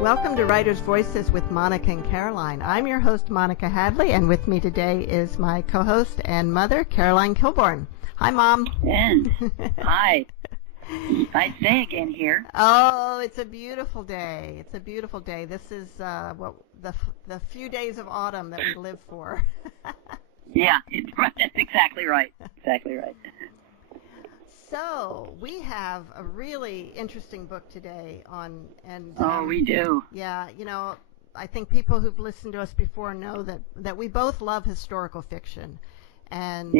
Welcome to Writers' Voices with Monica and Caroline. I'm your host, Monica Hadley, and with me today is my co-host and mother, Caroline Kilborn. Hi, Mom. And hi. Nice day again here. Oh, it's a beautiful day. It's a beautiful day. This is the few days of autumn that we live for. Yeah, that's exactly right. Exactly right. So we have a really interesting book today we do. Yeah, I think people who've listened to us before know that we both love historical fiction, and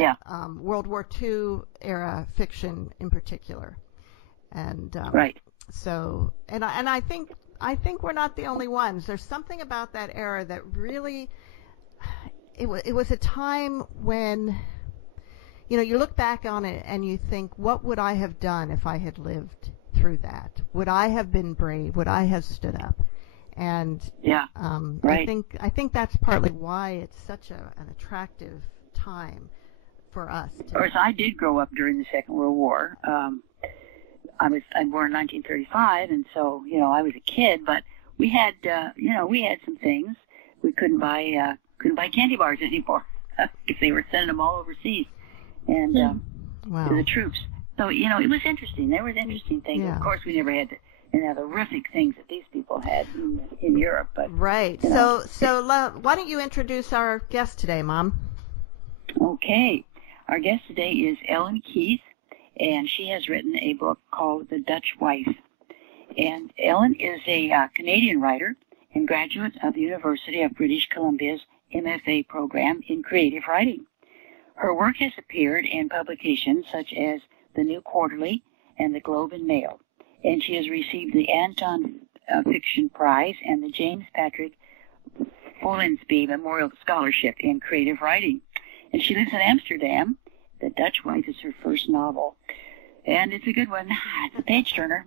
World War II era fiction in particular. And right. So, and I think we're not the only ones. There's something about that era that really, it was a time when, you look back on it and you think, what would I have done if I had lived through that? Would I have been brave? Would I have stood up? And right. I think that's partly why it's such an attractive time for us. Of course, I did grow up during the Second World War. I was born in 1935, and so I was a kid. But we had some things. We couldn't buy candy bars anymore because they were sending them all overseas, and to the troops. So it was interesting. There was interesting things. Yeah. Of course, we never had the horrific things that these people had in Europe. But right. So why don't you introduce our guest today, Mom? Okay, our guest today is Ellen Keyes, and she has written a book called The Dutch Wife. And Ellen is a Canadian writer and graduate of the University of British Columbia's MFA program in creative writing. Her work has appeared in publications such as The New Quarterly and The Globe and Mail, and she has received the Anton Fiction Prize and the James Patrick Follansbee Memorial Scholarship in creative writing. And she lives in Amsterdam. The Dutch Wife is her first novel, and it's a good one. It's a page turner.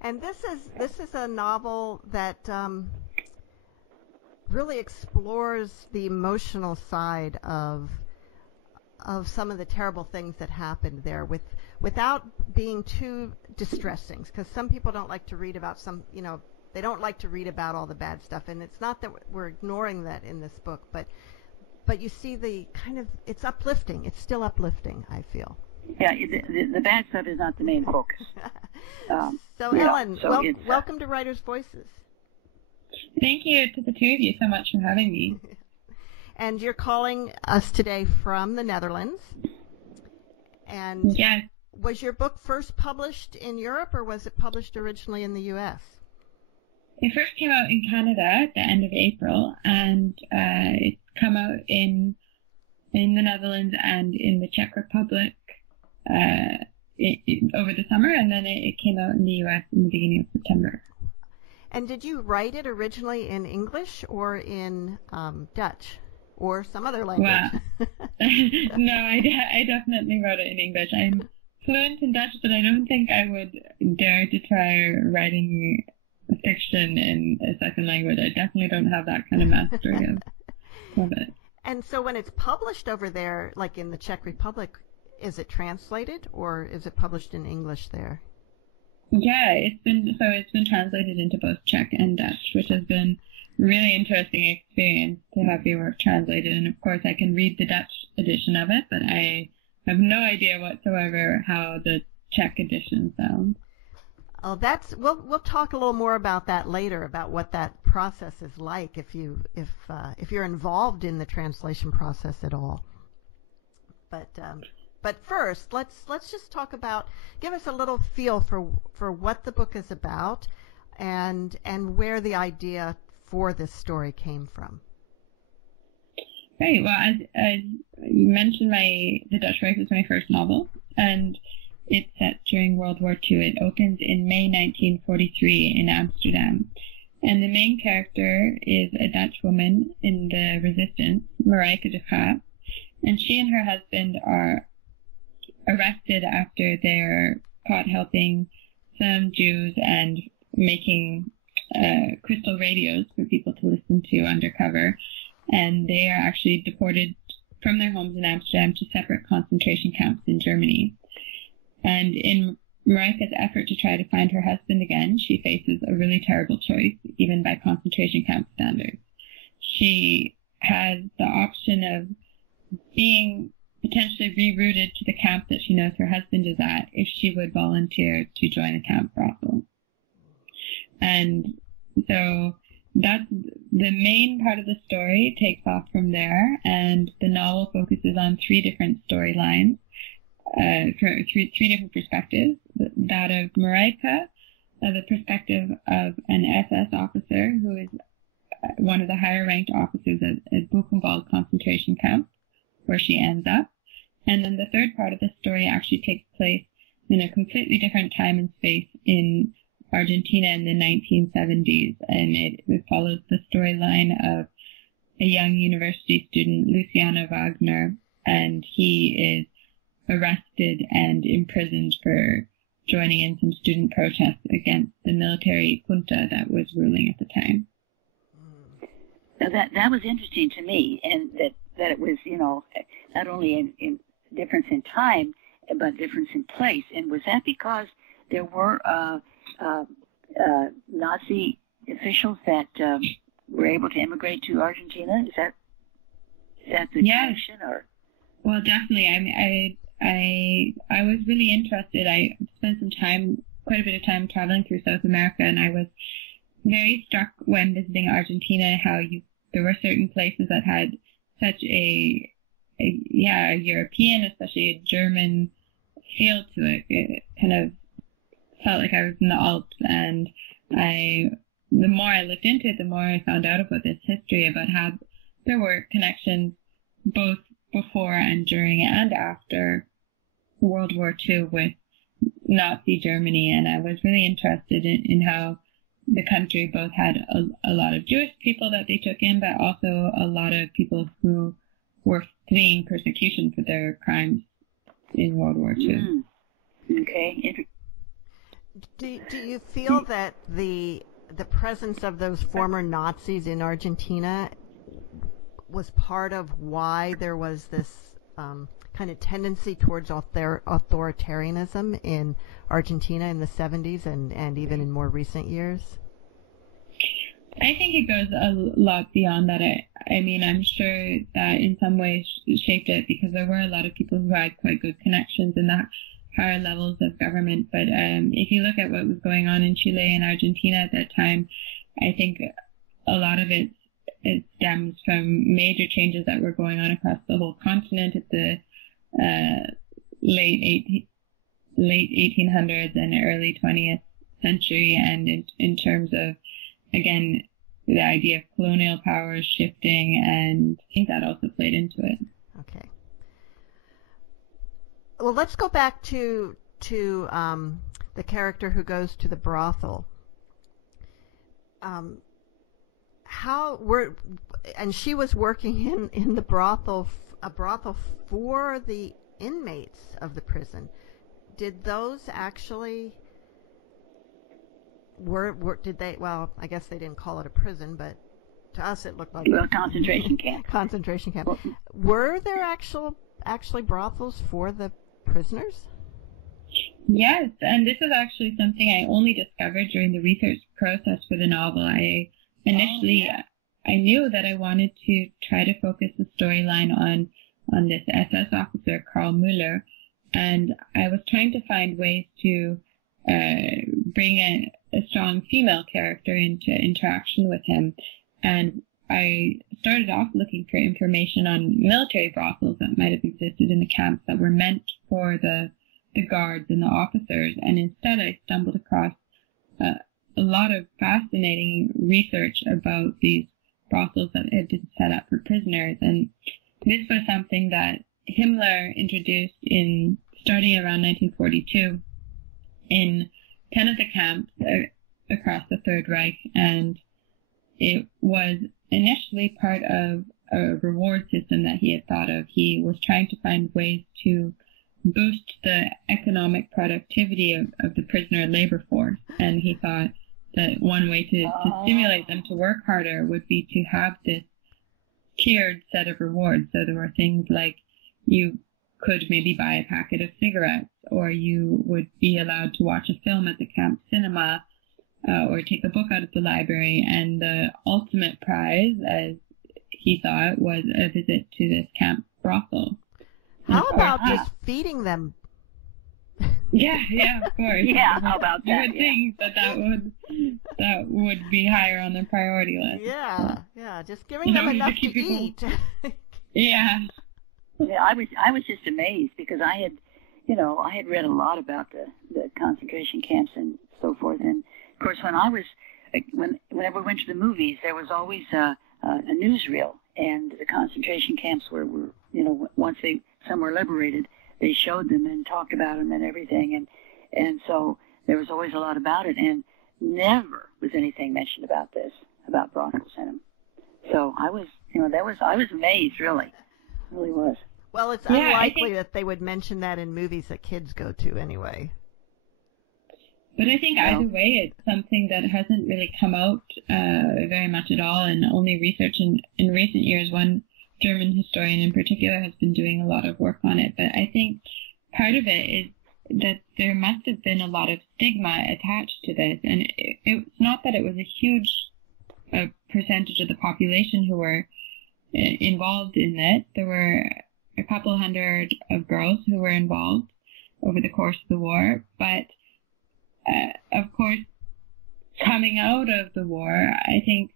And this is a novel that really explores the emotional side of some of the terrible things that happened there, without being too distressing. Because some people don't like to read about they don't like to read about all the bad stuff, and it's not that we're ignoring that in this book, but you see the it's uplifting. It's still uplifting, I feel. Yeah, the bad stuff is not the main focus. Ellen, welcome to Writers' Voices. Thank you to the two of you so much for having me. And you're calling us today from the Netherlands. And yes. Was your book first published in Europe, or was it published originally in the U.S.? It first came out in Canada at the end of April, and it came out in the Netherlands and in the Czech Republic over the summer, and then it came out in the U.S. in the beginning of September. And did you write it originally in English or in Dutch or some other language? Well, no, I definitely wrote it in English. I'm fluent in Dutch, but I don't think I would dare to try writing fiction in a second language. I definitely don't have that kind of mastery of it. And so when it's published over there, like in the Czech Republic, is it translated or is it published in English there? Yeah, it's been translated into both Czech and Dutch, which has been a really interesting experience to have your work translated. And of course, I can read the Dutch edition of it, but I have no idea whatsoever how the Czech edition sounds. Oh, we'll talk a little more about that later, about what that process is like if you're involved in the translation process at all. But first, let's just talk about, give us a little feel for what the book is about, and where the idea for this story came from. Right. Well, as you mentioned, The Dutch Wife is my first novel, and it's set during World War II. It opens in May 1943 in Amsterdam. And the main character is a Dutch woman in the resistance, Marijke de Graaf. And she and her husband are arrested after they're caught helping some Jews and making crystal radios for people to listen to undercover. And they are actually deported from their homes in Amsterdam to separate concentration camps in Germany. And in Marijke's effort to try to find her husband again, she faces a really terrible choice, even by concentration camp standards. She has the option of being potentially rerouted to the camp that she knows her husband is at if she would volunteer to join a camp brothel. And so that's the main part of the story, takes off from there, and the novel focuses on three different storylines, for three different perspectives. That of Marijke, the perspective of an SS officer who is one of the higher ranked officers at Buchenwald concentration camp, where she ends up. And then the third part of the story actually takes place in a completely different time and space in Argentina in the 1970s, and it follows the storyline of a young university student, Luciano Wagner, and he is arrested and imprisoned for joining in some student protests against the military junta that was ruling at the time. Now that was interesting to me, and that it was, not only in difference in time, but difference in place. And was that because there were Nazi officials that were able to immigrate to Argentina? Is that the connection? Or? Well, definitely. I was really interested. I spent quite a bit of time traveling through South America, and I was very struck when visiting Argentina how there were certain places that had such a European, especially a German feel to it. It kind of felt like I was in the Alps, and the more I looked into it, the more I found out about this history, about how there were connections both before and during and after World War II with Nazi Germany. And I was really interested in how the country both had a lot of Jewish people that they took in, but also a lot of people who were fleeing persecution for their crimes in World War II. Okay. Do you feel that the presence of those former Nazis in Argentina was part of why there was this kind of tendency towards authoritarianism in Argentina in the 70s and even in more recent years? I think it goes a lot beyond that. I mean, I'm sure that in some ways shaped it because there were a lot of people who had quite good connections in that higher levels of government. But if you look at what was going on in Chile and Argentina at that time, I think a lot of it stems from major changes that were going on across the whole continent at the late 1800s and early 20th century, and in terms of, again, the idea of colonial powers shifting, and I think that also played into it. Okay. Well, let's go back to the character who goes to the brothel. And she was working in the brothel, a brothel for the inmates of the prison. Did those actually did they? Well, I guess they didn't call it a prison, but to us it looked like a concentration camp. Concentration camp. Well, were there actually brothels for the prisoners? Yes, and this is actually something I only discovered during the research process for the novel. I knew that I wanted to try to focus the storyline on this SS officer, Karl Müller, and I was trying to find ways to bring a strong female character into interaction with him. And I started off looking for information on military brothels that might have existed in the camps that were meant for the guards and the officers, and instead I stumbled across a lot of fascinating research about these brothels that had been set up for prisoners. And this was something that Himmler introduced starting around 1942 in 10 of the camps across the Third Reich, and it was initially part of a reward system that he had thought of. He was trying to find ways to boost the economic productivity of the prisoner labor force, and he thought that one way to stimulate them to work harder would be to have this tiered set of rewards. So there were things like you could maybe buy a packet of cigarettes, or you would be allowed to watch a film at the camp cinema, or take a book out of the library. And the ultimate prize, as he saw it, was a visit to this camp brothel. How about just feeding them? Yeah, of course. Yeah, how about that? You would think that would be higher on their priority list. Yeah, just giving them enough to eat. Yeah. Yeah, I was just amazed because I had read a lot about the concentration camps and so forth, and of course whenever we went to the movies, there was always a newsreel, and the concentration camps were once some were liberated, they showed them and talked about them and everything, and so there was always a lot about it, and never was anything mentioned about brothels in them. So I was amazed, really was. Well, it's unlikely that they would mention that in movies that kids go to anyway. But I think either way, it's something that hasn't really come out very much at all, and only research in recent years. One German historian in particular has been doing a lot of work on it. But I think part of it is that there must have been a lot of stigma attached to this. And it's not that it was a huge percentage of the population who were involved in it. There were a couple hundred of girls who were involved over the course of the war. But, of course, coming out of the war, I think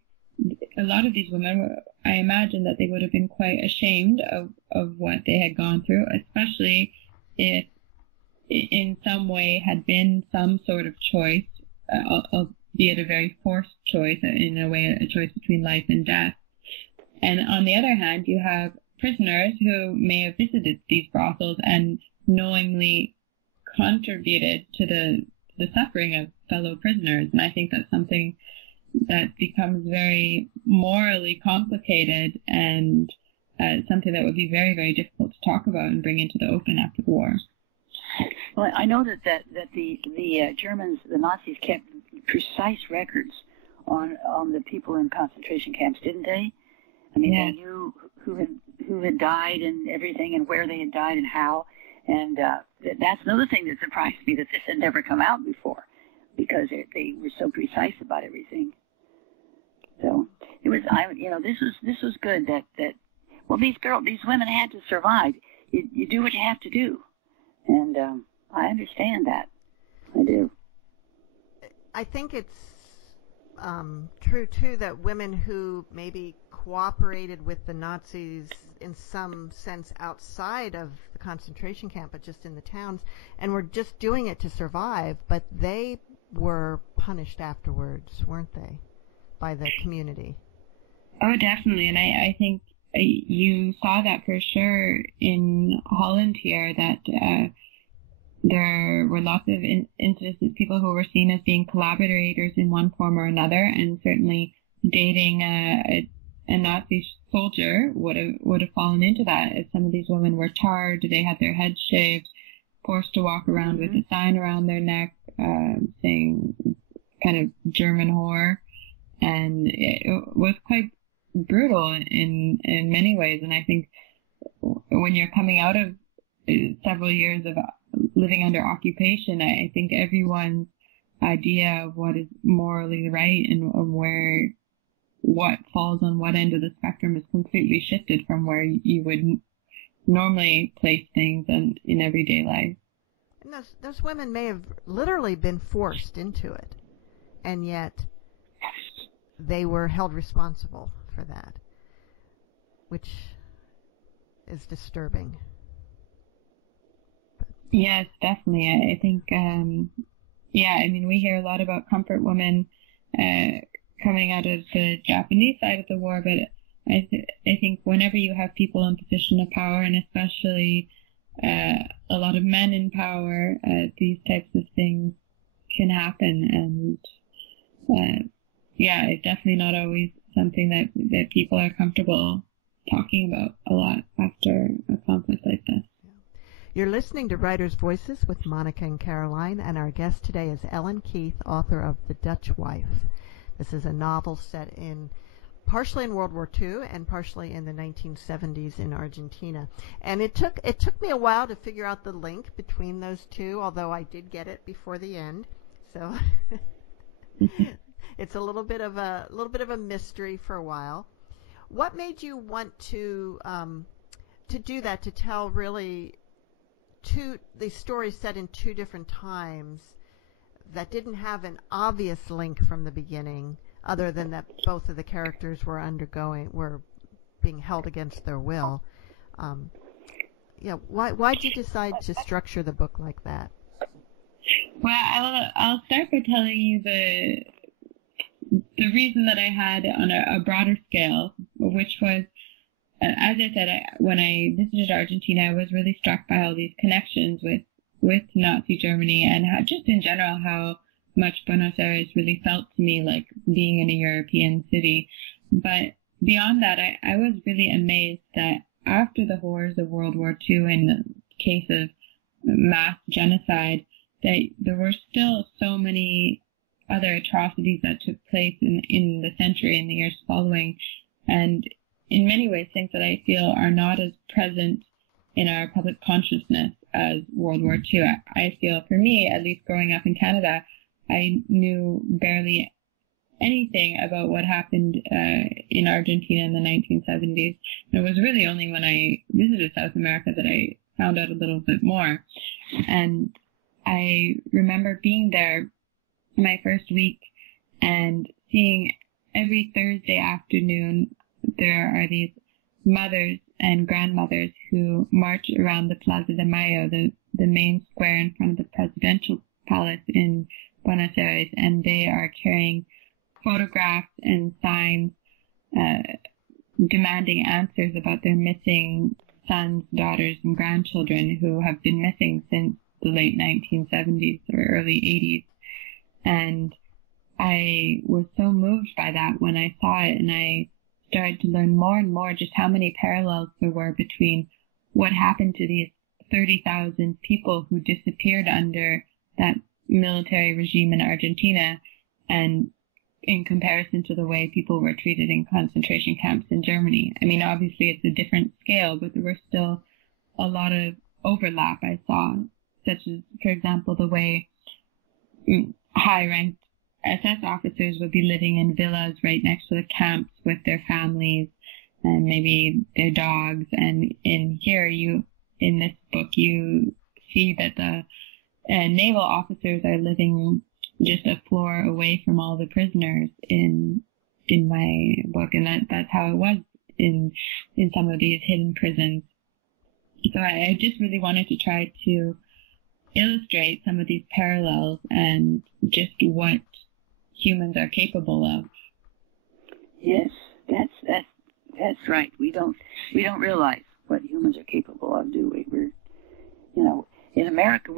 a lot of these women, I imagine that they would have been quite ashamed of what they had gone through, especially if in some way had been some sort of choice, albeit a very forced choice, in a way a choice between life and death. And on the other hand, you have prisoners who may have visited these brothels and knowingly contributed to the suffering of fellow prisoners. And I think that's something that becomes very morally complicated and something that would be very, very difficult to talk about and bring into the open after the war. Well, I know that the Germans, the Nazis, kept precise records on the people in concentration camps, didn't they? I mean, they knew who had died and everything, and where they had died and how. And that's another thing that surprised me, that this had never come out before, because they were so precise about everything. So it was, this was good that these women had to survive. You do what you have to do, and I understand that. I do. I think it's true too that women who maybe cooperated with the Nazis in some sense outside of the concentration camp, but just in the towns, and were just doing it to survive, but they were punished afterwards, weren't they, by the community? Oh, definitely. And I think you saw that for sure in Holland here, that there were lots of instances of people who were seen as being collaborators in one form or another, and certainly dating a Nazi soldier would have fallen into that. As some of these women were tarred, they had their heads shaved, forced to walk around with a sign around their neck saying kind of German whore, and it was quite brutal in many ways. And I think when you're coming out of several years of living under occupation, I think everyone's idea of what is morally right and what falls on what end of the spectrum is completely shifted from where you would normally place things in everyday life. And those women may have literally been forced into it, and yet they were held responsible for that, which is disturbing. Yes, definitely. I think, we hear a lot about comfort women coming out of the Japanese side of the war, but I think whenever you have people in position of power, and especially a lot of men in power, these types of things can happen. And it's definitely not always something that people are comfortable talking about a lot after a conflict like this. You're listening to Writers' Voices with Monica and Caroline, and our guest today is Ellen Keith, author of The Dutch Wife. This is a novel set in partially in World War II and partially in the 1970s in Argentina. And it took me a while to figure out the link between those two, although I did get it before the end. So it's a little bit of a mystery for a while. What made you want to do that, to tell really these stories set in two different times that didn't have an obvious link from the beginning, other than that both of the characters were being held against their will? Why'd you decide to structure the book like that? Well, I'll start by telling you the reason that I had on a broader scale, which was, as I said, when I visited Argentina, I was really struck by all these connections with Nazi Germany, and just in general how much Buenos Aires really felt to me like being in a European city. But beyond that, I was really amazed that after the horrors of World War II and the case of mass genocide, that there were still so many other atrocities that took place in the century and the years following, and in many ways things that I feel are not as present in our public consciousness as World War II. I feel, for me, at least growing up in Canada, I knew barely anything about what happened in Argentina in the 1970s. And it was really only when I visited South America that I found out a little bit more. And I remember being there my first week and seeing every Thursday afternoon there are these mothers and grandmothers who march around the Plaza de Mayo, the main square in front of the presidential palace in Buenos Aires, and they are carrying photographs and signs demanding answers about their missing sons, daughters, and grandchildren who have been missing since the late 1970s or early 80s. And I was so moved by that when I saw it, and I started to learn more and more just how many parallels there were between what happened to these 30,000 people who disappeared under that military regime in Argentina, and in comparison to the way people were treated in concentration camps in Germany. I mean, obviously it's a different scale, but there were still a lot of overlap I saw, such as, for example, the way high-ranked SS officers would be living in villas right next to the camps with their families and maybe their dogs. And in this book, you see that the naval officers are living just a floor away from all the prisoners in my book, and that's how it was in some of these hidden prisons. So I just really wanted to try to illustrate some of these parallels and just what humans are capable of. Yes, that's right. We don't realize what humans are capable of, do we? We're, in America,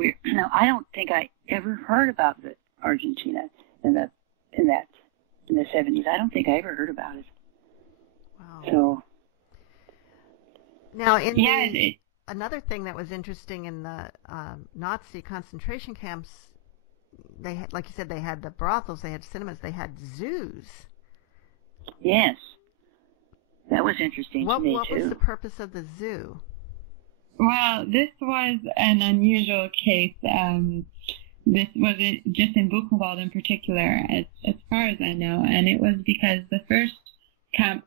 I don't think I ever heard about Argentina in the 70s. I don't think I ever heard about it. Wow. So now, another thing that was interesting in the Nazi concentration camps, they had, like you said, they had the brothels, they had cinemas, they had zoos. Yes, that was interesting to me too. What was the purpose of the zoo? Well, this was an unusual case. This was just in Buchenwald in particular, as far as I know, and it was because the first camp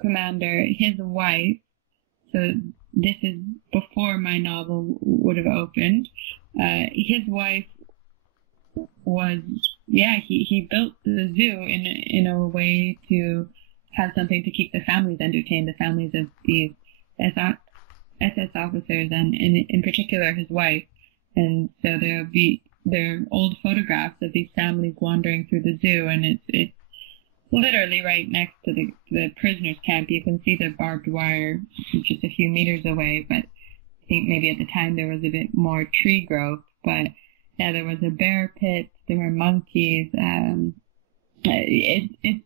commander, his wife, so this is before my novel would have opened, his wife he built the zoo in a way to have something to keep the families entertained, the families of these SS officers, and in particular his wife. And so there are old photographs of these families wandering through the zoo, and it's literally right next to the prisoners' camp. You can see the barbed wire just a few meters away, but I think maybe at the time there was a bit more tree growth. But yeah, there was a bear pit, there were monkeys. It's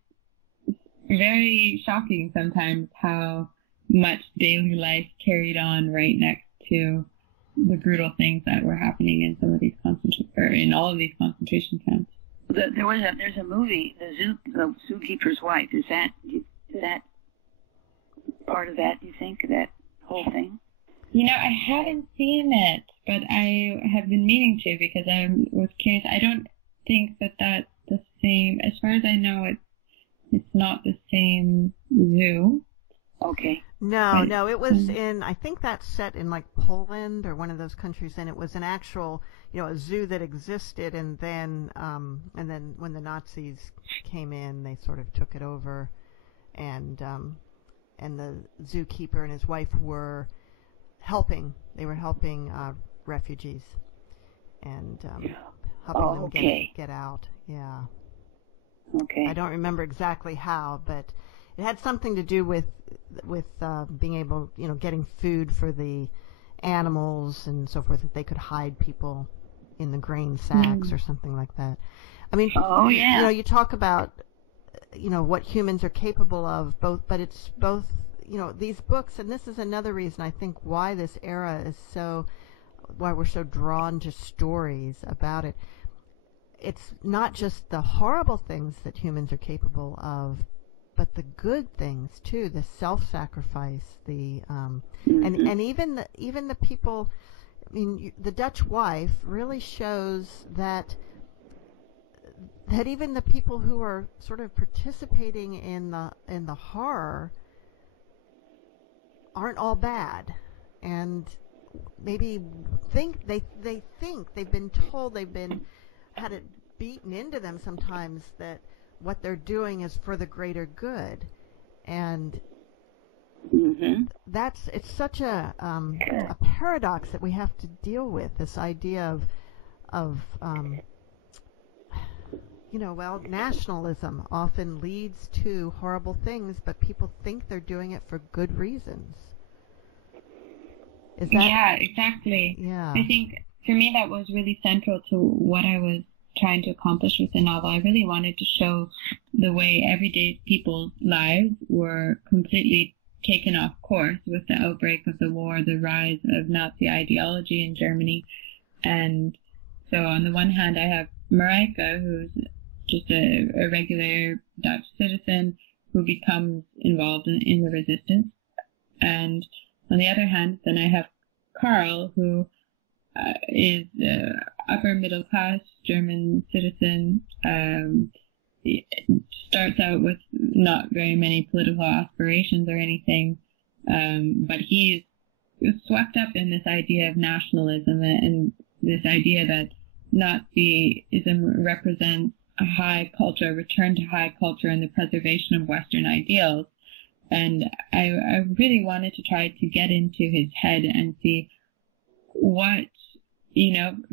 very shocking sometimes how much daily life carried on right next to the brutal things that were happening in some of these in all of these concentration camps. There's a movie, the Zookeeper's Wife. Is that part of that? Do you think that whole thing? I haven't seen it, but I have been meaning to because I was curious. I don't think that that's the same. As far as I know, it's not the same zoo. Okay. No, it was in, I think that's set in like Poland or one of those countries, and it was an actual, a zoo that existed, and then when the Nazis came in, they sort of took it over, and the zookeeper and his wife were helping. They were helping refugees and helping them get out. Yeah. Okay. I don't remember exactly how, but it had something to do with being able, getting food for the animals and so forth, that they could hide people in the grain sacks or something like that. I mean, you talk about, what humans are capable of, but it's both, these books, and this is another reason I think why this era is why we're so drawn to stories about it. It's not just the horrible things that humans are capable of, but the good things too, the self-sacrifice, the and even the people. I mean, the Dutch Wife really shows that even the people who are sort of participating in the horror aren't all bad, and maybe they think they've been told, had it beaten into them sometimes that what they're doing is for the greater good, and it's such a paradox that we have to deal with, this idea of nationalism often leads to horrible things, but people think they're doing it for good reasons. Yeah, exactly. Yeah. I think for me that was really central to what I was trying to accomplish with the novel. I really wanted to show the way everyday people's lives were completely taken off course with the outbreak of the war, the rise of Nazi ideology in Germany. And so on the one hand, I have Marijke, who's just a regular Dutch citizen who becomes involved in the resistance. And on the other hand, then I have Karl, who is upper middle class German citizen. He starts out with not very many political aspirations or anything, but he's swept up in this idea of nationalism and this idea that Nazism represents a high culture, a return to high culture and the preservation of Western ideals. And I really wanted to try to get into his head and see what,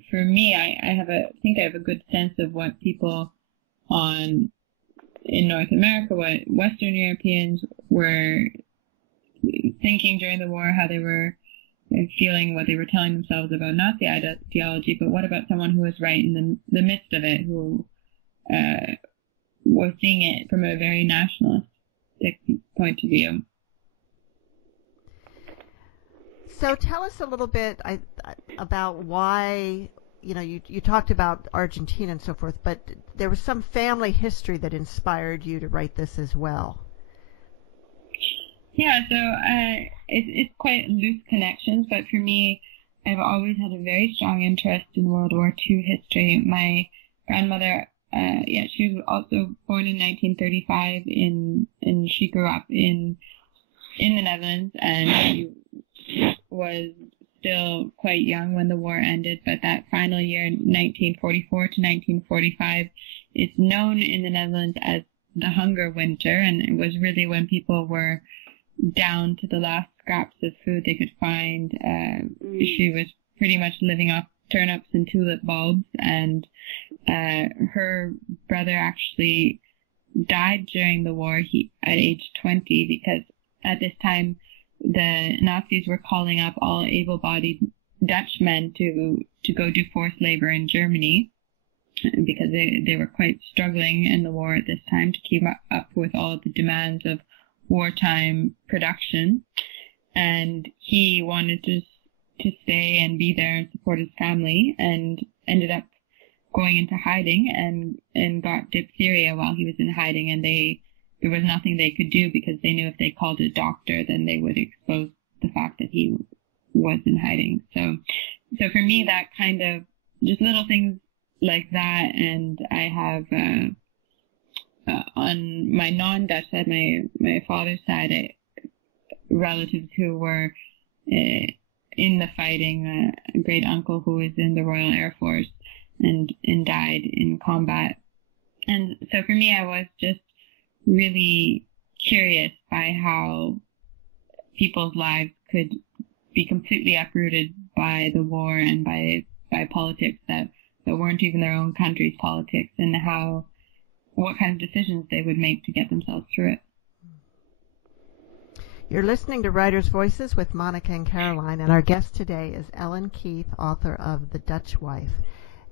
for me, I think I have a good sense of what people in North America, what Western Europeans were thinking during the war, how they were feeling, what they were telling themselves about Nazi ideology. But what about someone who was right in the midst of it, who was seeing it from a very nationalistic point of view? So tell us a little bit about why, you talked about Argentina and so forth, but there was some family history that inspired you to write this as well. Yeah, so it's quite loose connections, but for me, I've always had a very strong interest in World War II history. My grandmother, she was also born in 1935 and she grew up in the Netherlands, and she was still quite young when the war ended, but that final year, 1944 to 1945, is known in the Netherlands as the Hunger Winter, and it was really when people were down to the last scraps of food they could find. She was pretty much living off turnips and tulip bulbs, and her brother actually died during the war at age 20, because at this time the Nazis were calling up all able-bodied Dutch men to go do forced labor in Germany, because they were quite struggling in the war at this time to keep up with all the demands of wartime production. And he wanted to stay and be there and support his family, and ended up going into hiding and got diphtheria while he was in hiding, and there was nothing they could do because they knew if they called a doctor, then they would expose the fact that he was in hiding. So for me, that kind of just little things like that, and I have on my non-Dutch side, my father's side, relatives who were in the fighting, a great uncle who was in the Royal Air Force and died in combat. And so for me, I was just really curious by how people's lives could be completely uprooted by the war and by politics that weren't even their own country's politics, and what kind of decisions they would make to get themselves through it. You're listening to Writers' Voices with Monica and Caroline, and our guest today is Ellen Keith, author of The Dutch Wife.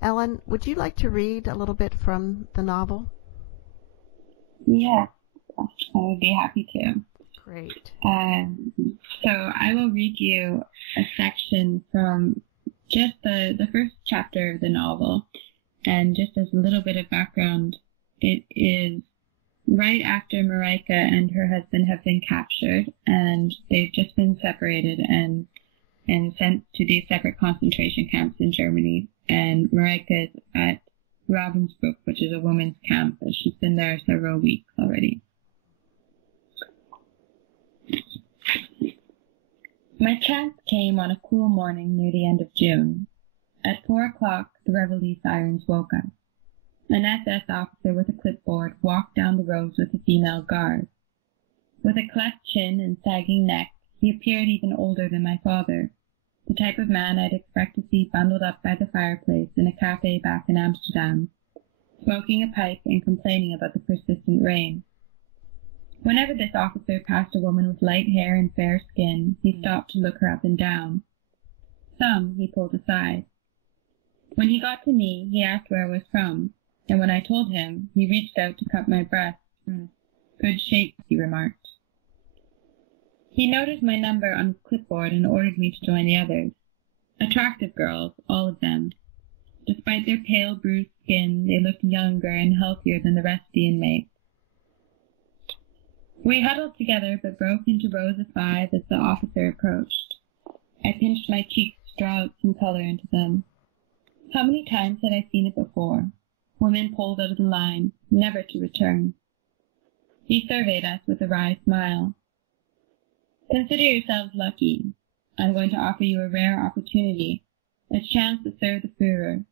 Ellen, would you like to read a little bit from the novel? Yeah, I would be happy to. Great. So I will read you a section from just the first chapter of the novel, and just as a little bit of background, it is right after Marijke and her husband have been captured, and they've just been separated and sent to these separate concentration camps in Germany. And Marijke is at Ravensbrück, which is a women's camp, and she's been there several weeks already. My chance came on a cool morning near the end of June. At 4 o'clock, the reveille sirens woke us. An SS officer with a clipboard walked down the rows with a female guard. With a cleft chin and sagging neck, he appeared even older than my father, the type of man I'd expect to see bundled up by the fireplace in a cafe back in Amsterdam, smoking a pipe and complaining about the persistent rain. Whenever this officer passed a woman with light hair and fair skin, he stopped to look her up and down. Some he pulled aside. When he got to me, he asked where I was from, and when I told him, he reached out to cut my breast. Good shape, he remarked. He noted my number on his clipboard and ordered me to join the others. Attractive girls, all of them. Despite their pale, bruised skin, they looked younger and healthier than the rest of the inmates. We huddled together but broke into rows of 5 as the officer approached. I pinched my cheeks to draw out some color into them. How many times had I seen it before? Women pulled out of the line, never to return. He surveyed us with a wry smile. Consider yourselves lucky. I'm going to offer you a rare opportunity, a chance to serve the Führer,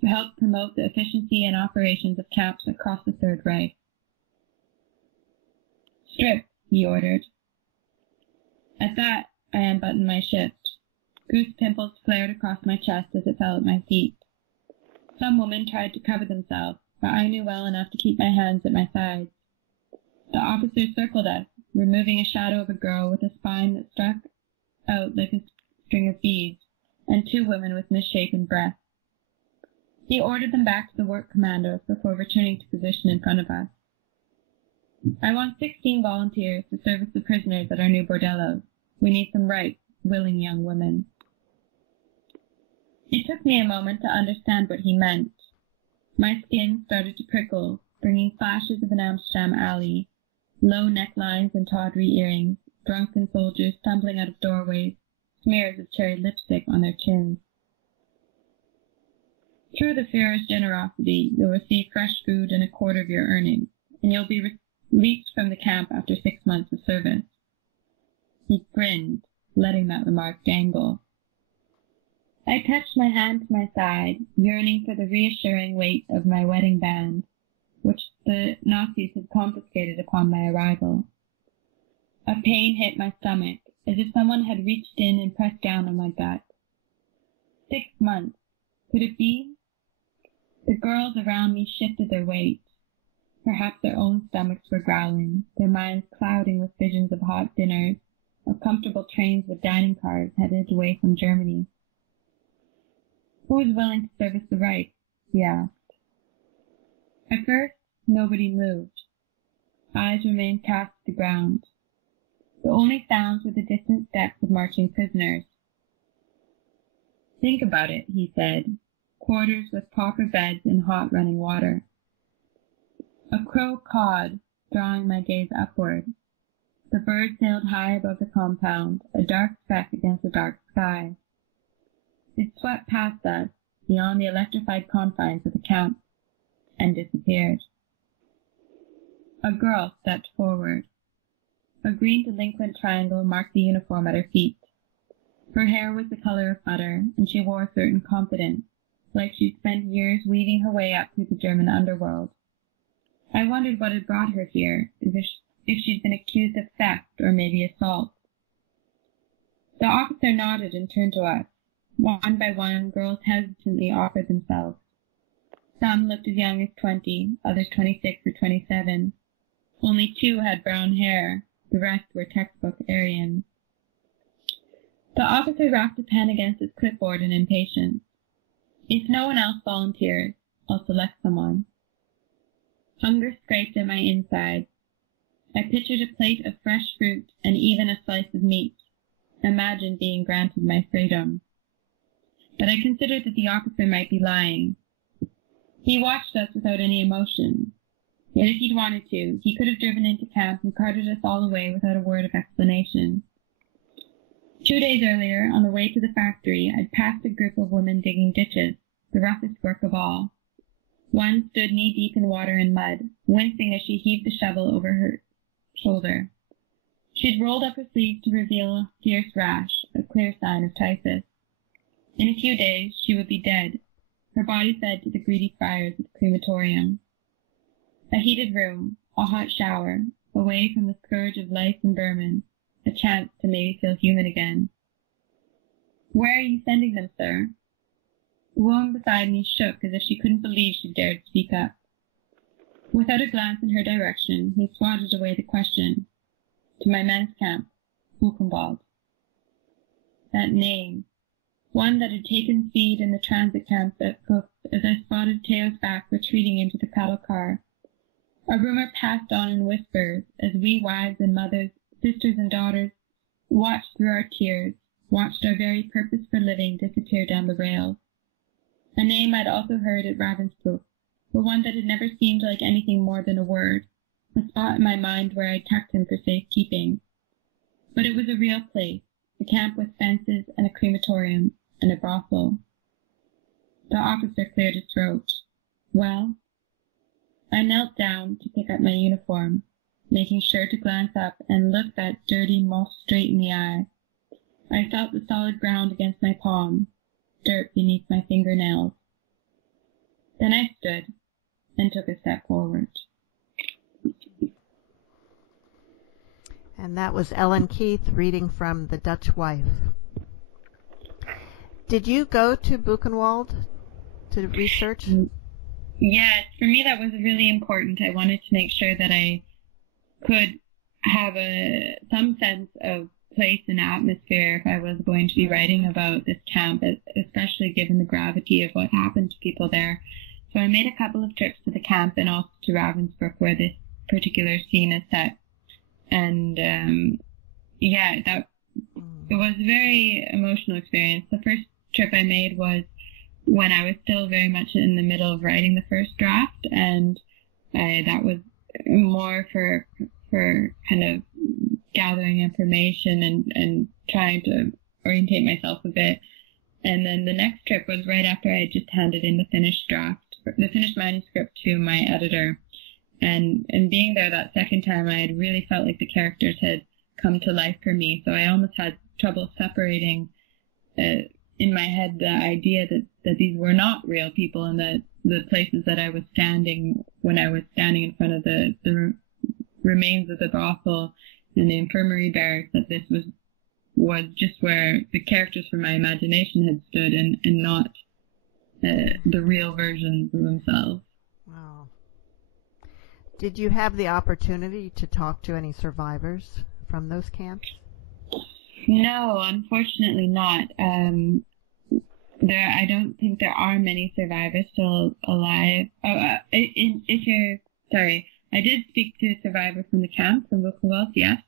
to help promote the efficiency and operations of camps across the Third Reich. Strip, he ordered. At that, I unbuttoned my shift. Goose pimples flared across my chest as it fell at my feet. Some women tried to cover themselves, but I knew well enough to keep my hands at my sides. The officers circled us, removing a shadow of a girl with a spine that struck out like a string of beads, and 2 women with misshapen breasts. He ordered them back to the work commandos before returning to position in front of us. I want 16 volunteers to service the prisoners at our new bordellos. We need some ripe, willing young women. It took me a moment to understand what he meant. My skin started to prickle, bringing flashes of an Amsterdam alley, low necklines and tawdry earrings, drunken soldiers stumbling out of doorways, smears of cherry lipstick on their chins. Through the Führer's generosity, you'll receive fresh food and a quarter of your earnings, and you'll be released from the camp after 6 months of service. He grinned, letting that remark dangle. I touched my hand to my side, yearning for the reassuring weight of my wedding band, which the Nazis had confiscated upon my arrival. A pain hit my stomach, as if someone had reached in and pressed down on my gut. 6 months. Could it be? The girls around me shifted their weight. Perhaps their own stomachs were growling, their minds clouding with visions of hot dinners, of comfortable trains with dining cars headed away from Germany. Who is willing to service the Reich? He asked. At first, nobody moved. Eyes remained cast to the ground. The only sounds were the distant steps of marching prisoners. Think about it, he said, quarters with proper beds and hot running water. A crow cawed, drawing my gaze upward. The bird sailed high above the compound, a dark speck against a dark sky. It swept past us, beyond the electrified confines of the camp, and disappeared. A girl stepped forward. A green delinquent triangle marked the uniform at her feet. Her hair was the color of butter, and she wore a certain confidence, like she'd spent years weaving her way up through the German underworld. I wondered what had brought her here, if she'd been accused of theft or maybe assault. The officer nodded and turned to us. One by one, girls hesitantly offered themselves. Some looked as young as 20, others 26 or 27. Only 2 had brown hair. The rest were textbook Aryans. The officer rapped a pen against his clipboard in impatience. If no one else volunteers, I'll select someone. Hunger scraped at my insides. I pictured a plate of fresh fruit and even a slice of meat. Imagined being granted my freedom. But I considered that the officer might be lying. He watched us without any emotion. Yet if he'd wanted to, he could have driven into camp and carted us all away without a word of explanation. 2 days earlier, on the way to the factory, I'd passed a group of women digging ditches, the roughest work of all. One stood knee-deep in water and mud, wincing as she heaved the shovel over her shoulder. She'd rolled up her sleeves to reveal a fierce rash, a clear sign of typhus. In a few days, she would be dead, her body fed to the greedy fires of the crematorium. A heated room, a hot shower, away from the scourge of lice and vermin, a chance to maybe feel human again. Where are you sending them, sir? The woman beside me shook as if she couldn't believe she dared speak up. Without a glance in her direction, he swatted away the question. To my men's camp, Buchenwald. That name, one that had taken seed in the transit camp at Cook as I spotted Teo's back retreating into the cattle car. A rumor passed on in whispers as we wives and mothers, sisters and daughters, watched through our tears, watched our very purpose for living disappear down the rails. A name I'd also heard at Ravensbrück, but one that had never seemed like anything more than a word, a spot in my mind where I'd tucked him for safekeeping. But it was a real place, a camp with fences and a crematorium and a brothel. The officer cleared his throat. Well? I knelt down to pick up my uniform, making sure to glance up and look that dirty moth straight in the eye. I felt the solid ground against my palm, dirt beneath my fingernails. Then I stood and took a step forward. And that was Ellen Keith reading from The Dutch Wife. Did you go to Buchenwald to research? Yes, for me that was really important. I wanted to make sure that I could have some sense of place and atmosphere if I was going to be writing about this camp, especially given the gravity of what happened to people there. So I made a couple of trips to the camp and also to Ravensbrück, where this particular scene is set. And it was a very emotional experience. The first trip I made was when I was still very much in the middle of writing the first draft, and that was more for kind of gathering information and trying to orientate myself a bit. And then the next trip was right after I had just handed in the finished manuscript to my editor. And being there that second time, I had really felt like the characters had come to life for me. So I almost had trouble separating in my head the idea that these were not real people, and that the places that I was standing when I was standing in front of the remains of the brothel and the infirmary barracks, that this was just where the characters from my imagination had stood, and not the real versions of themselves. Wow. Did you have the opportunity to talk to any survivors from those camps? No, unfortunately not. I don't think there are many survivors still alive. I did speak to a survivor from the camp, from Buchenwald, yes.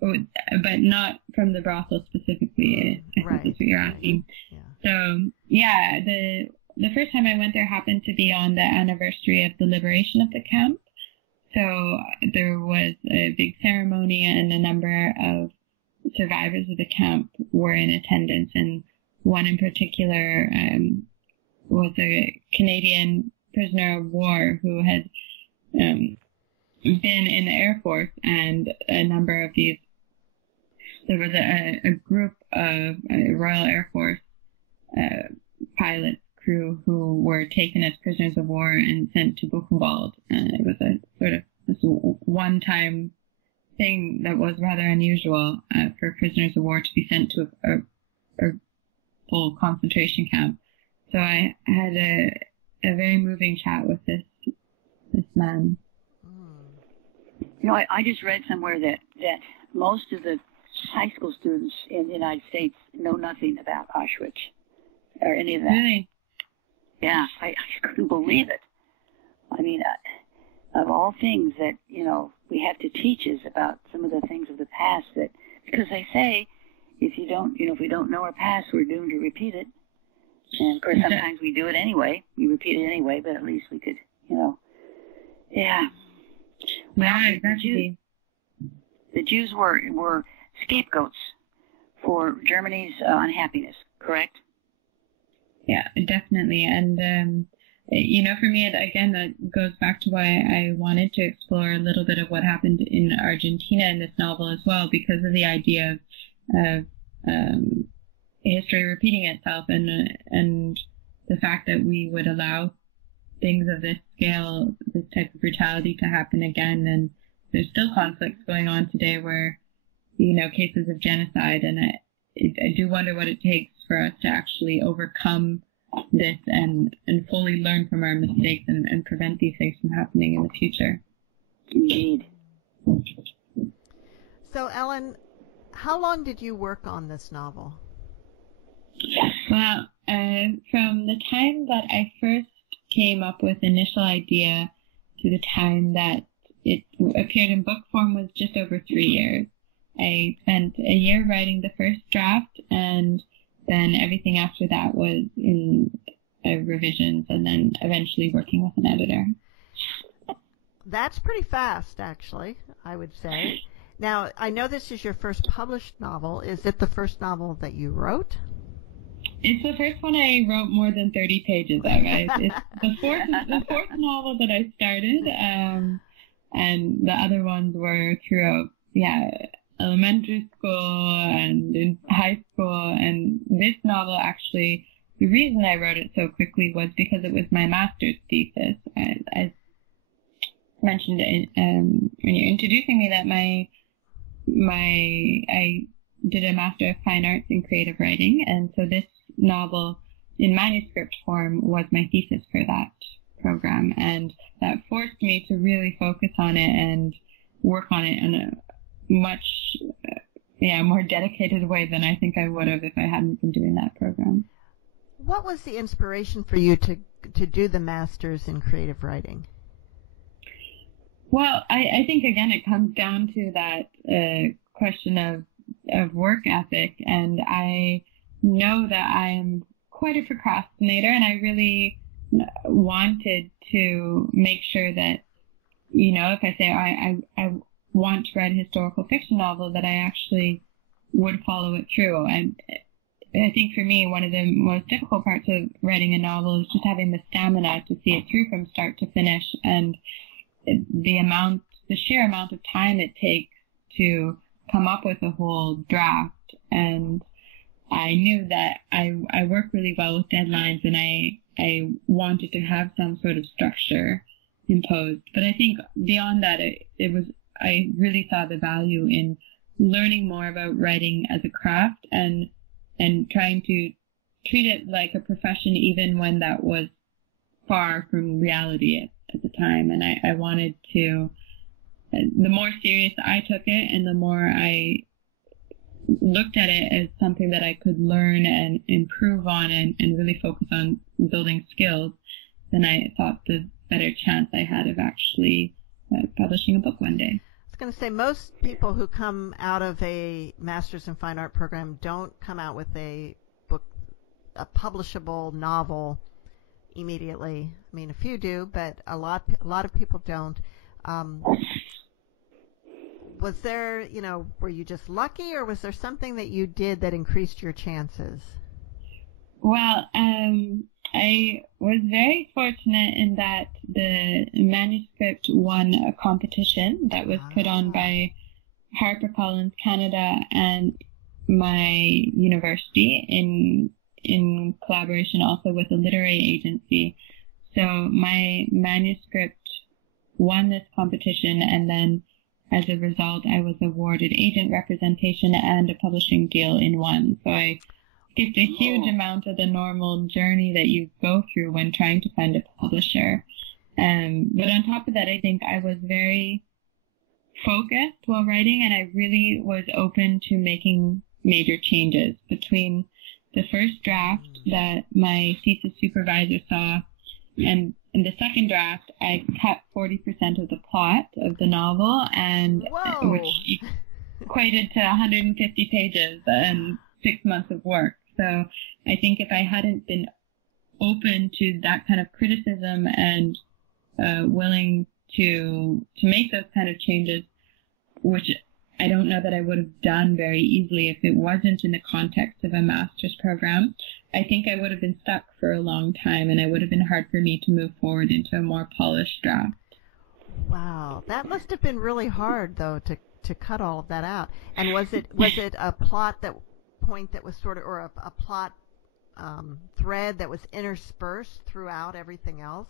But not from the brothel specifically. I think that's what you're asking. Yeah. So Yeah, the first time I went there happened to be on the anniversary of the liberation of the camp. So there was a big ceremony, and a number of survivors of the camp were in attendance, and one in particular was a Canadian prisoner of war who had been in the Air Force, and a number of these, there was a group of Royal Air Force pilot crew who were taken as prisoners of war and sent to Buchenwald. And it was a sort of this one-time thing that was rather unusual for prisoners of war to be sent to a full concentration camp. So I had a very moving chat with this man. You know, I just read somewhere that most of the high school students in the United States know nothing about Auschwitz or any of that. Really? Yeah, I couldn't believe it. I mean, of all things that, you know, we have to teach us about some of the things of the past, that, because they say if we don't know our past, we're doomed to repeat it. And of course, sometimes we do it anyway. We repeat it anyway, but at least we could, you know. Yeah. Well, Yeah, exactly. The Jews were scapegoats for Germany's unhappiness, correct? Yeah, definitely. And, you know, for me, that goes back to why I wanted to explore a little bit of what happened in Argentina in this novel as well, because of the idea of history repeating itself, and the fact that we would allow things of this scale, this type of brutality to happen again. And there's still conflicts going on today where, you know, cases of genocide, and I do wonder what it takes for us to actually overcome this and fully learn from our mistakes and prevent these things from happening in the future. Indeed. So, Ellen, how long did you work on this novel? Well, from the time that I first came up with initial idea to the time that it appeared in book form was just over 3 years. I spent a year writing the first draft, and then everything after that was in revisions, and then eventually working with an editor. That's pretty fast, actually, I would say. Now, I know this is your first published novel. Is it the first novel that you wrote? It's the first one I wrote more than 30 pages of. It's the fourth novel that I started, and the other ones were throughout, elementary school and in high school. And this novel, actually, the reason I wrote it so quickly was because it was my master's thesis. As mentioned when you're introducing me, that I did a Master of Fine Arts in Creative Writing, and so this novel in manuscript form was my thesis for that program, and that forced me to really focus on it and work on it in a much more dedicated way than I think I would have if I hadn't been doing that program. What was the inspiration for you to do the Masters in Creative Writing? Well, I think, again, it comes down to that question of work ethic, and I know that I am quite a procrastinator, and I really wanted to make sure that, you know, if I say I want to write a historical fiction novel, that I actually would follow it through. And I think for me, one of the most difficult parts of writing a novel is just having the stamina to see it through from start to finish, and the sheer amount of time it takes to come up with a whole draft. And I knew that I work really well with deadlines, and I wanted to have some sort of structure imposed. But I think beyond that, I really saw the value in learning more about writing as a craft and trying to treat it like a profession, even when that was far from reality at the time. And I wanted to, the more serious I took it and the more I looked at it as something that I could learn and improve on and really focus on building skills, then I thought the better chance I had of actually publishing a book one day. I was going to say, most people who come out of a Master's in Fine Art program don't come out with a book a publishable novel immediately. I mean, a few do, but a lot of people don't. Was there, were you just lucky, or was there something that you did that increased your chances? Well, I was very fortunate in that the manuscript won a competition that was put on by HarperCollins Canada and my university in collaboration also with a literary agency. So my manuscript won this competition, and then as a result, I was awarded agent representation and a publishing deal in one. So I skipped a huge amount of the normal journey that you go through when trying to find a publisher. But on top of that, I think I was very focused while writing, and I really was open to making major changes. Between the first draft that my thesis supervisor saw and in the second draft, I cut 40% of the plot of the novel, and which equated to 150 pages and 6 months of work. So I think if I hadn't been open to that kind of criticism and willing to make those kind of changes, which I don't know that I would have done very easily if it wasn't in the context of a master's program, I think I would have been stuck for a long time, and it would have been hard for me to move forward into a more polished draft. Wow, that must have been really hard, though, to cut all of that out. And was it a plot that was sort of, or a plot thread that was interspersed throughout everything else?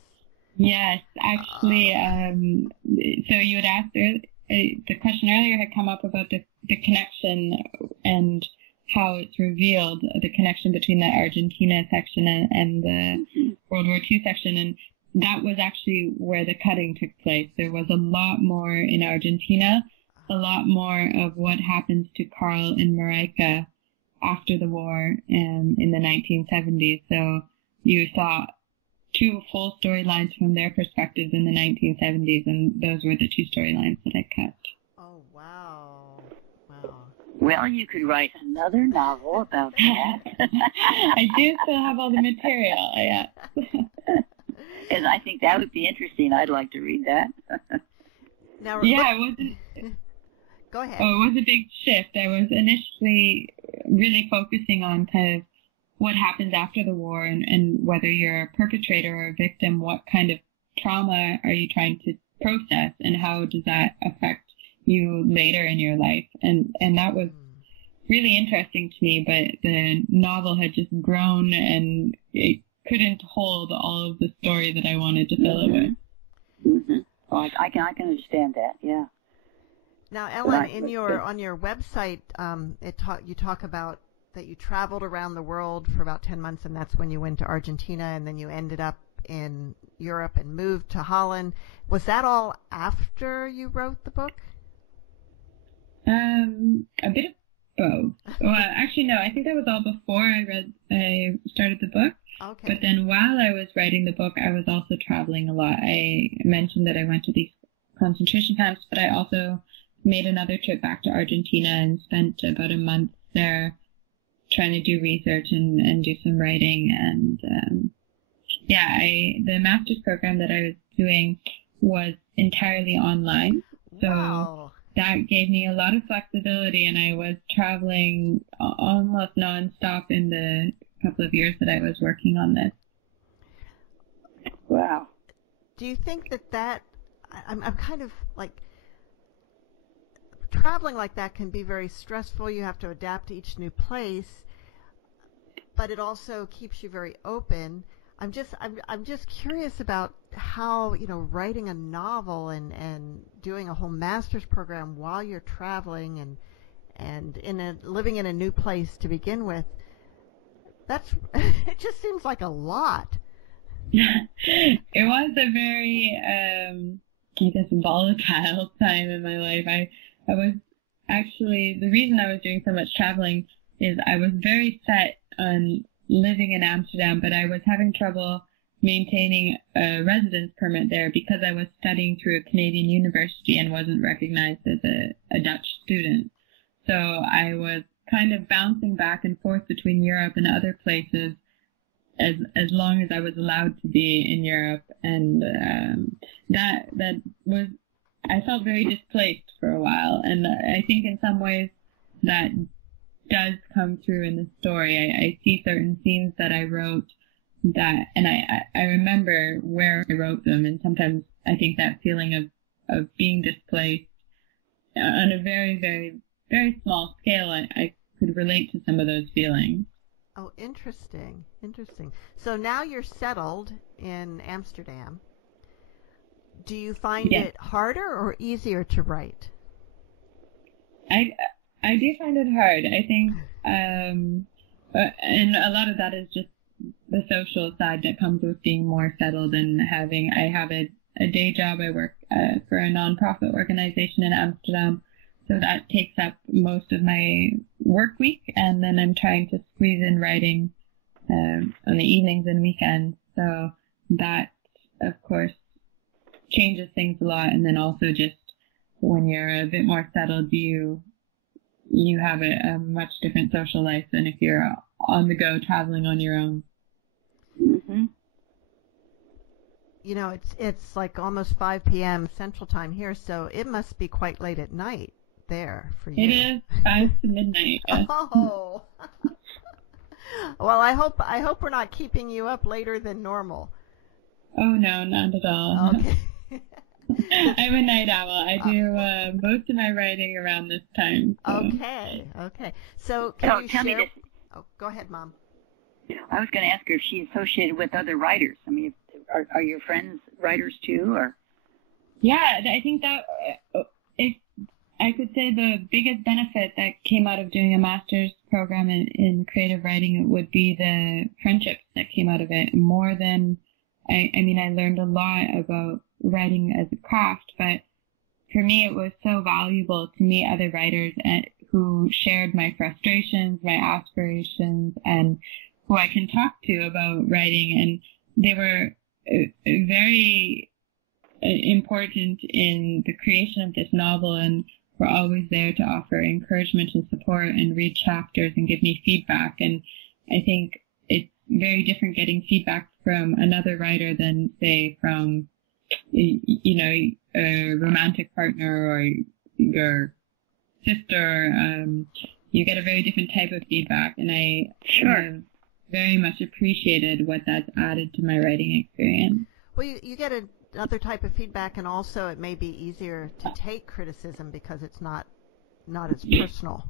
Yes, actually. So you had asked the question earlier had come up about the connection and how it's revealed, the connection between the Argentina section and the World War II section, and that was actually where the cutting took place. There was a lot more in Argentina, a lot more of what happens to Carl and Mareike after the war in the 1970s. So you saw two full storylines from their perspectives in the 1970s, and those were the two storylines that I cut. Oh, wow. Well, you could write another novel about that. I do still have all the material, yeah. And I think that would be interesting. I'd like to read that. Now, yeah, it was go ahead. Oh, it was a big shift. I was initially really focusing on kind of what happens after the war, and whether you're a perpetrator or a victim, what kind of trauma are you trying to process, and how does that affect you later in your life? And that was really interesting to me, but the novel had just grown, and it couldn't hold all of the story that I wanted to fill it with. Mm-hmm. Oh, I can understand that, yeah. Now, Ellen, on your website, you talk about that you traveled around the world for about 10 months, and that's when you went to Argentina, and then you ended up in Europe and moved to Holland. Was that all after you wrote the book? A bit of both. Well, actually, no, I think that was all before I started the book. Okay. But then while I was writing the book, I was also traveling a lot. I mentioned that I went to these concentration camps, but I also made another trip back to Argentina and spent about a month there trying to do research and do some writing. And the master's program that I was doing was entirely online. So wow. That gave me a lot of flexibility, and I was traveling almost nonstop in the couple of years that I was working on this. Wow. Do you think that I'm kind of like, traveling like that can be very stressful. You have to adapt to each new place, but it also keeps you very open. I'm just curious about how, writing a novel and doing a whole master's program while you're traveling and living in a new place to begin with. It just seems like a lot. It was a very, volatile time in my life. I was actually, the reason I was doing so much traveling is I was very set on living in Amsterdam, but I was having trouble maintaining a residence permit there because I was studying through a Canadian university and wasn't recognized as a Dutch student. So I was kind of bouncing back and forth between Europe and other places as long as I was allowed to be in Europe, and that was, I felt very displaced for a while, and I think in some ways that does come through in the story. I see certain scenes that I wrote that, and I remember where I wrote them, and sometimes I think that feeling of being displaced on a very, very, very small scale, I could relate to some of those feelings. Oh, interesting. Interesting. So now you're settled in Amsterdam. Do you find it harder or easier to write? I do find it hard. I think, and a lot of that is just the social side that comes with being more settled and I have a day job. I work for a nonprofit organization in Amsterdam. So that takes up most of my work week, and then I'm trying to squeeze in writing on the evenings and weekends. So that, of course, changes things a lot. And then also just when you're a bit more settled, you have a much different social life than if you're on the go traveling on your own. Mm-hmm. You know, it's like almost 5 p.m. Central Time here, so it must be quite late at night there for you. It is 5 to midnight. Yes. Oh. Well, I hope we're not keeping you up later than normal. Oh no, not at all. Okay. I'm a night owl. I do most of my writing around this time. So. Okay. So can you tell share? me this. Oh, go ahead, Mom. I was going to ask her if she's associated with other writers. I mean, are your friends writers too, or? Yeah, I think that if I could say the biggest benefit that came out of doing a master's program in creative writing would be the friendships that came out of it. More than, I mean, I learned a lot about writing as a craft, but for me it was so valuable to meet other writers who shared my frustrations, my aspirations, and who I can talk to about writing. And they were very important in the creation of this novel, and were always there to offer encouragement and support and read chapters and give me feedback. And I think it's very different getting feedback from another writer than, say, from, you know, a romantic partner or your sister. You get a very different type of feedback, and I very much appreciated what that's added to my writing experience. Well, you get another type of feedback, and also it may be easier to take criticism because it's not as personal.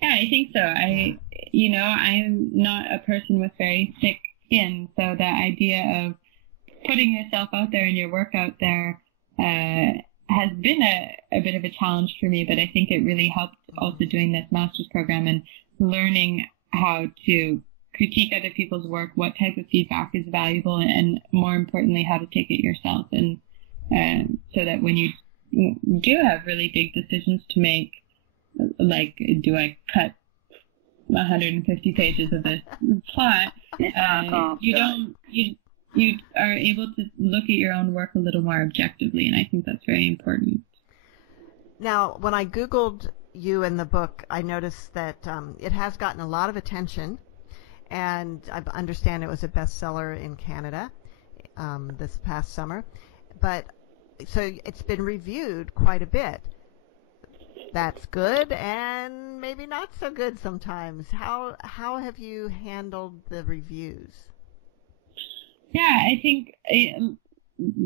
Yeah, I think so. I'm not a person with very thick skin, so the idea of putting yourself out there and your work out there has been a bit of a challenge for me, but I think it really helped also doing this master's program and learning how to critique other people's work, what type of feedback is valuable, and more importantly, how to take it yourself. And so that when you do have really big decisions to make, like, do I cut 150 pages of this plot? You are able to look at your own work a little more objectively, and I think that's very important. Now, when I Googled you in the book, I noticed that it has gotten a lot of attention, and I understand it was a bestseller in Canada this past summer. But so it's been reviewed quite a bit. That's good, and maybe not so good sometimes. How have you handled the reviews? Yeah, I think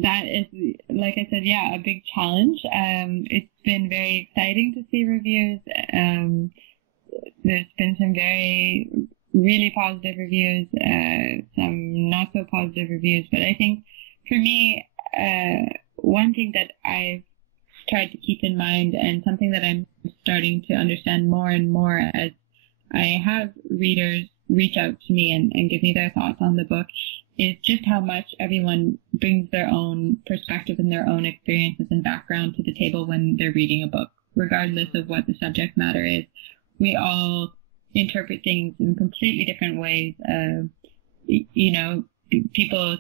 that is, like I said, a big challenge. It's been very exciting to see reviews. There's been some really positive reviews, some not so positive reviews. But I think for me, one thing that I've tried to keep in mind, and something that I'm starting to understand more and more as I have readers reach out to me and give me their thoughts on the book, is just how much everyone brings their own perspective and their own experiences and background to the table when they're reading a book, regardless of what the subject matter is. We all interpret things in completely different ways. People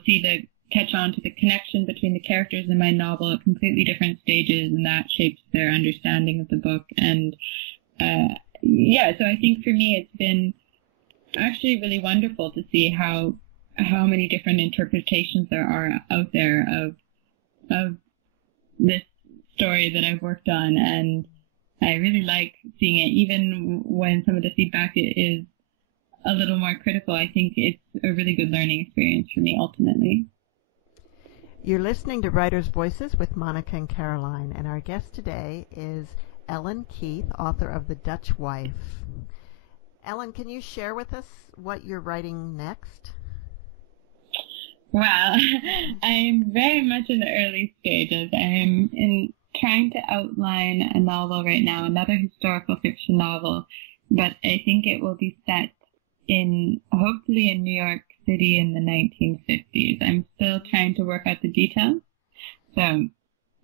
catch on to the connection between the characters in my novel at completely different stages, and that shapes their understanding of the book. And so I think for me it's been actually really wonderful to see how many different interpretations there are out there of this story that I've worked on, and I really like seeing it, even when some of the feedback is a little more critical. I think it's a really good learning experience for me ultimately. You're listening to Writers' Voices with Monica and Caroline, and our guest today is Ellen Keith, author of The Dutch Wife. Ellen, can you share with us what you're writing next? Well, I'm very much in the early stages. I'm trying to outline a novel right now, another historical fiction novel, but I think it will be set hopefully in New York City in the 1950s. I'm still trying to work out the details, so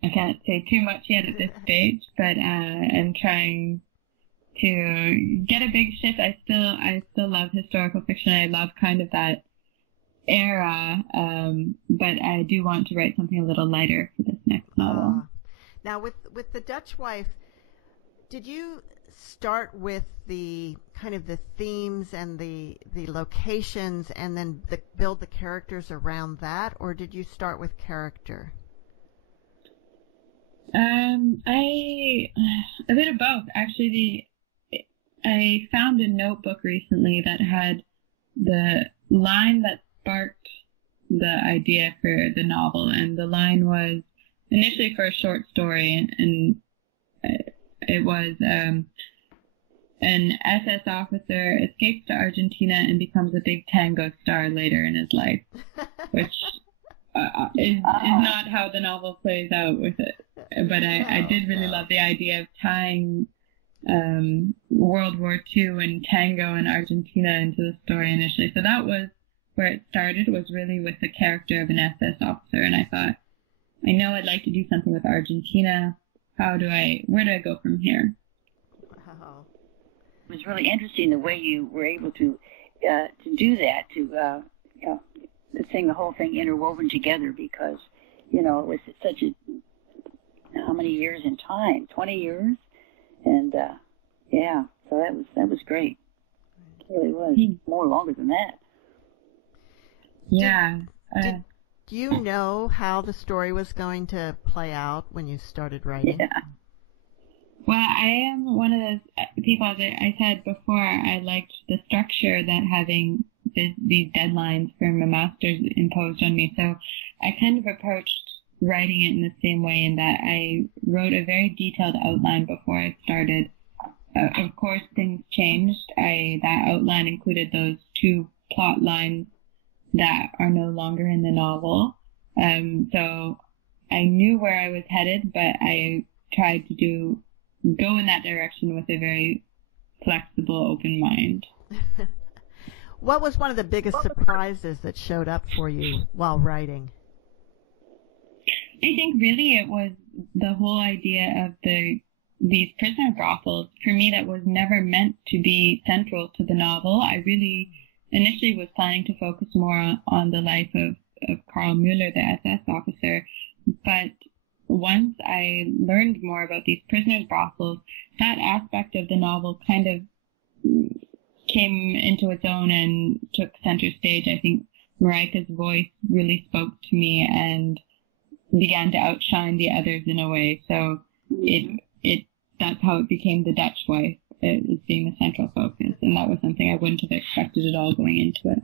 I can't say too much yet at this stage, but I'm trying to get a big shift. I still love historical fiction. I love kind of that era, but I do want to write something a little lighter for this next novel. Now, with The Dutch Wife, did you start with the kind of the themes and the locations and then build the characters around that, or did you start with character? A bit of both. Actually, I found a notebook recently that had the line that sparked the idea for the novel, and the line was initially for a short story, and it was an SS officer escapes to Argentina and becomes a big tango star later in his life, which is not how the novel plays out with it. But I did really love the idea of tying World War II and tango in Argentina into the story initially. So that was where it started, was really with the character of an SS officer. And I thought, I know I'd like to do something with Argentina. Where do I go from here? Wow. It was really interesting the way you were able to do that, to thing, the whole thing interwoven together, because, it was such how many years in time? 20 years? And, so that was great. It really was. More longer than that. Yeah. Do you know how the story was going to play out when you started writing? Yeah. Well, I am one of those people, as I said before, I liked the structure that having these deadlines for my master's imposed on me. So I kind of approached writing it in the same way, in that I wrote a very detailed outline before I started. Of course, things changed. That outline included those 2 plot lines that are no longer in the novel. So I knew where I was headed, but I tried to go in that direction with a very flexible, open mind. What was one of the biggest surprises that showed up for you while writing? I think really it was the whole idea of these prisoner brothels. For me, that was never meant to be central to the novel. I really initially was planning to focus more on the life of Karl Müller, the SS officer, but once I learned more about these prisoners' brothels, that aspect of the novel kind of came into its own and took center stage. I think Marika's voice really spoke to me and began to outshine the others in a way. So that's how it became The Dutch Wife, as being the central focus, and that was something I wouldn't have expected at all going into it.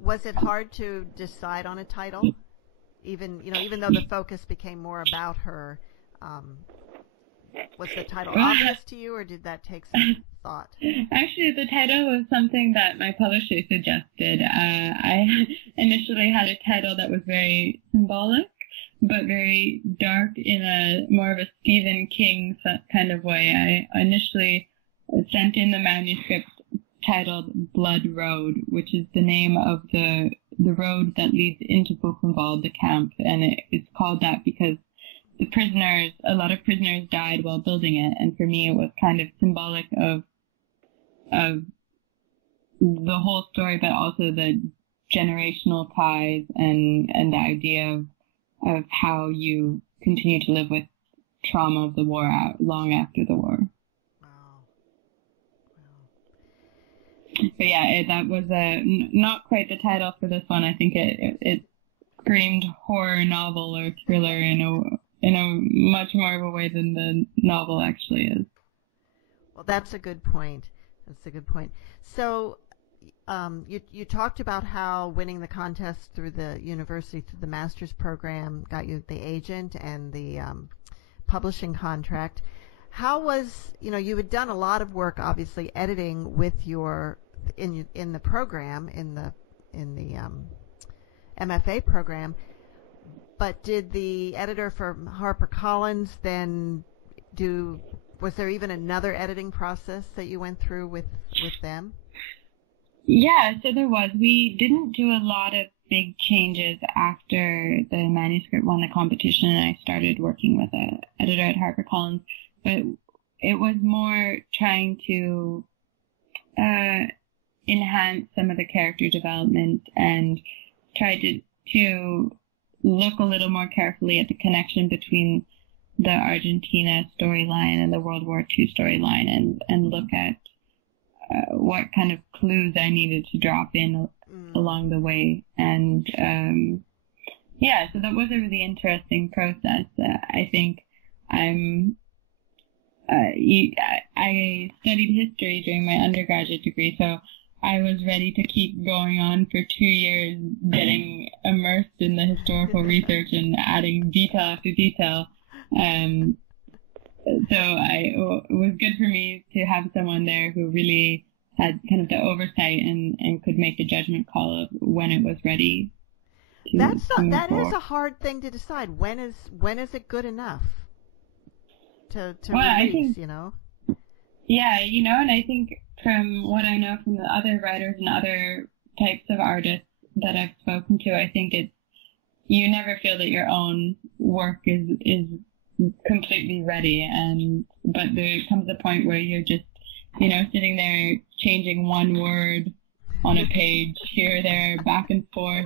Was it hard to decide on a title? Even though the focus became more about her, was the title obvious to you, or did that take some thought? Actually, the title was something that my publisher suggested. I initially had a title that was very symbolic, but very dark in a more of a Stephen King kind of way. I initially sent in the manuscript titled Blood Road, which is the name of the road that leads into Buchenwald, the camp, and it's called that because a lot of prisoners died while building it, and for me it was kind of symbolic of the whole story, but also the generational ties and the idea of how you continue to live with trauma of the war long after the war. Wow. But yeah, that was not quite the title for this one. I think it screamed horror novel or thriller in a much more of a way than the novel actually is. Well, that's a good point. So, you talked about how winning the contest through the university, through the master's program, got you the agent and the publishing contract. How was, you had done a lot of work, obviously, editing with in the program, in the MFA program, but did the editor for HarperCollins then was there even another editing process that you went through with them? Yeah, so there was. We didn't do a lot of big changes after the manuscript won the competition and I started working with an editor at HarperCollins, but it was more trying to enhance some of the character development and try to look a little more carefully at the connection between the Argentina storyline and the World War II storyline and look at what kind of clues I needed to drop in along the way. And so that was a really interesting process. I think I studied history during my undergraduate degree, so I was ready to keep going on for 2 years, getting immersed in the historical research and adding detail after detail. So it was good for me to have someone there who really had kind of the oversight and could make the judgment call of when it was ready. That is a hard thing to decide. When is it good enough to release? Yeah, and I think from what I know from the other writers and other types of artists that I've spoken to, I think you never feel that your own work is completely ready, but there comes a point where you're just, sitting there changing one word on a page here or there, back and forth,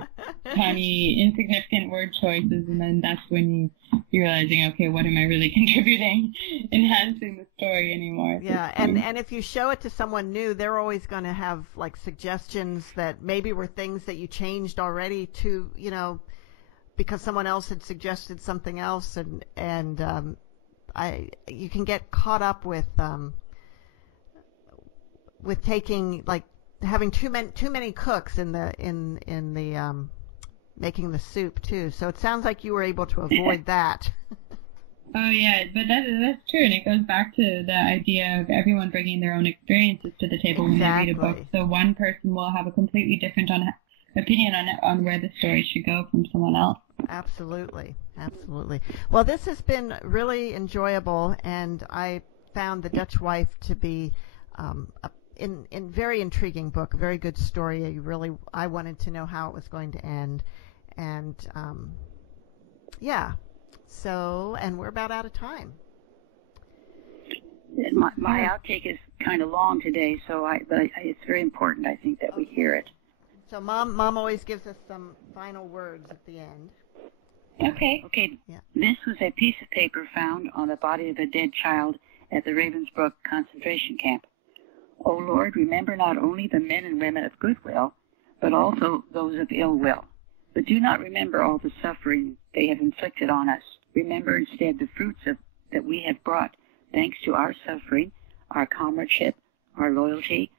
tiny insignificant word choices, and then that's when you're realizing, okay, what am I really contributing, enhancing the story anymore? Yeah, and if you show it to someone new, they're always going to have like suggestions that maybe were things that you changed already to, because someone else had suggested something else, and you can get caught up with taking, like, having too many cooks in the making the soup too. So it sounds like you were able to avoid that. Oh yeah, but that's true, and it goes back to the idea of everyone bringing their own experiences to the table when they read a book. So one person will have a completely different opinion on where the story should go from someone else. Absolutely. Well, this has been really enjoyable, and I found The Dutch Wife to be in very intriguing book, a very good story. I wanted to know how it was going to end, and and we're about out of time. My outtake is kind of long today, but it's very important, I think, that we hear it. So Mom always gives us some final words at the end. Okay. Yeah. This was a piece of paper found on the body of a dead child at the Ravensbrück concentration camp. O Lord, remember not only the men and women of goodwill, but also those of ill will. But do not remember all the suffering they have inflicted on us. Remember instead the fruits that we have brought, thanks to our suffering, our comradeship, our loyalty,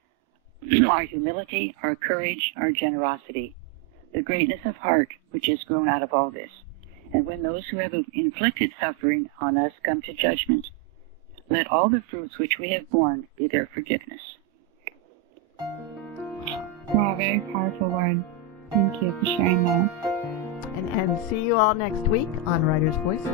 our humility, our courage, our generosity, the greatness of heart which has grown out of all this. And when those who have inflicted suffering on us come to judgment, let all the fruits which we have borne be their forgiveness. Wow, very powerful words. Thank you for sharing that. And see you all next week on Writer's Voices.